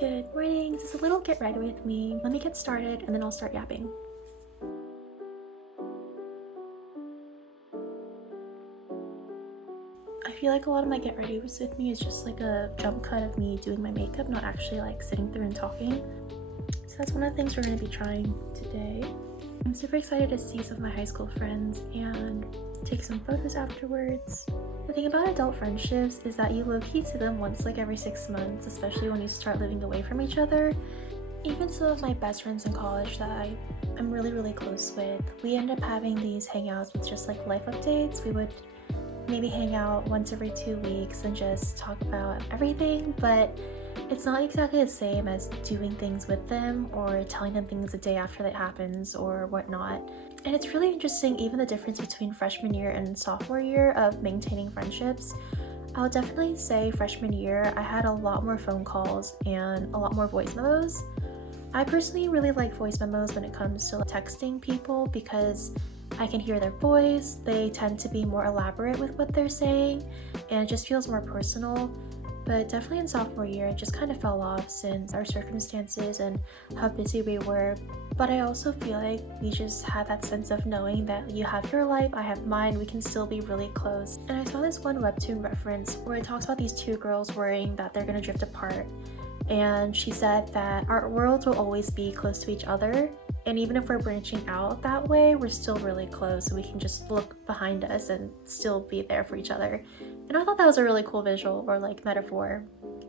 Good morning. This is a little get ready with me. Let me get started and then I'll start yapping. I feel like a lot of my get ready with me is just like a jump cut of me doing my makeup, not actually like sitting through and talking. So that's one of the things we're going to be trying today. I'm super excited to see some of my high school friends and take some photos afterwards. The thing about adult friendships is that you low-key see them once like every 6 months, especially when you start living away from each other. Even some of my best friends in college that I'm really close with, we end up having these hangouts with just like life updates. We would maybe hang out once every 2 weeks and just talk about everything, but it's not exactly the same as doing things with them or telling them things the day after that happens or whatnot. And it's really interesting, even the difference between freshman year and sophomore year of maintaining friendships. I'll definitely say freshman year, I had a lot more phone calls and a lot more voice memos. I personally really like voice memos when it comes to texting people because I can hear their voice. They tend to be more elaborate with what they're saying and it just feels more personal. But definitely in sophomore year, it just kind of fell off since our circumstances and how busy we were. But I also feel like we just had that sense of knowing that you have your life, I have mine, we can still be really close. And I saw this one webtoon reference where it talks about these two girls worrying that they're gonna drift apart. And she said that our worlds will always be close to each other. And even if we're branching out that way, we're still really close. So we can just look behind us and still be there for each other. And I thought that was a really cool visual or like metaphor.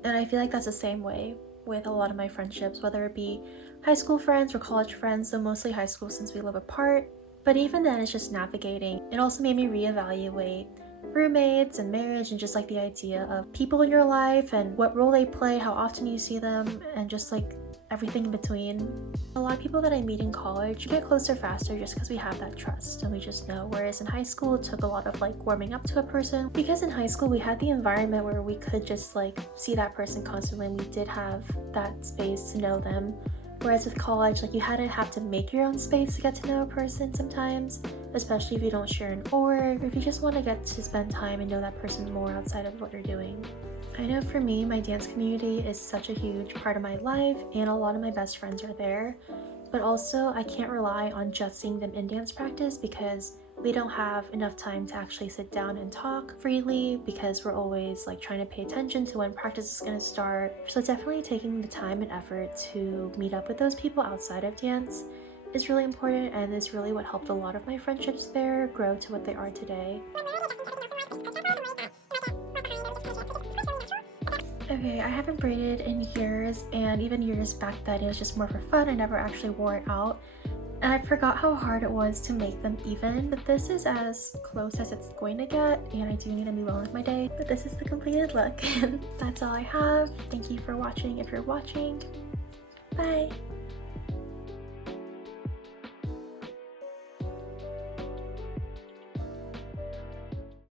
And I feel like that's the same way with a lot of my friendships, whether it be high school friends or college friends, so mostly high school since we live apart. But even then, it's just navigating. It also made me reevaluate roommates and marriage and just like the idea of people in your life and what role they play, how often you see them, and just like everything in between. A lot of people that I meet in college get closer faster just because we have that trust and we just know, whereas in high school it took a lot of like warming up to a person, because in high school we had the environment where we could just like see that person constantly and we did have that space to know them. Whereas with college, like you have to make your own space to get to know a person sometimes, especially if you don't share an org or if you just want to get to spend time and know that person more outside of what you're doing. I know for me, my dance community is such a huge part of my life and a lot of my best friends are there, but also I can't rely on just seeing them in dance practice because we don't have enough time to actually sit down and talk freely because we're always like trying to pay attention to when practice is going to start. So definitely taking the time and effort to meet up with those people outside of dance is really important, and is really what helped a lot of my friendships there grow to what they are today. Okay, I haven't braided in years, and even years back then it was just more for fun. I never actually wore it out. And I forgot how hard it was to make them even, but this is as close as it's going to get, and I do need to move on with my day. But this is the completed look, and that's all I have. Thank you for watching if you're watching. Bye!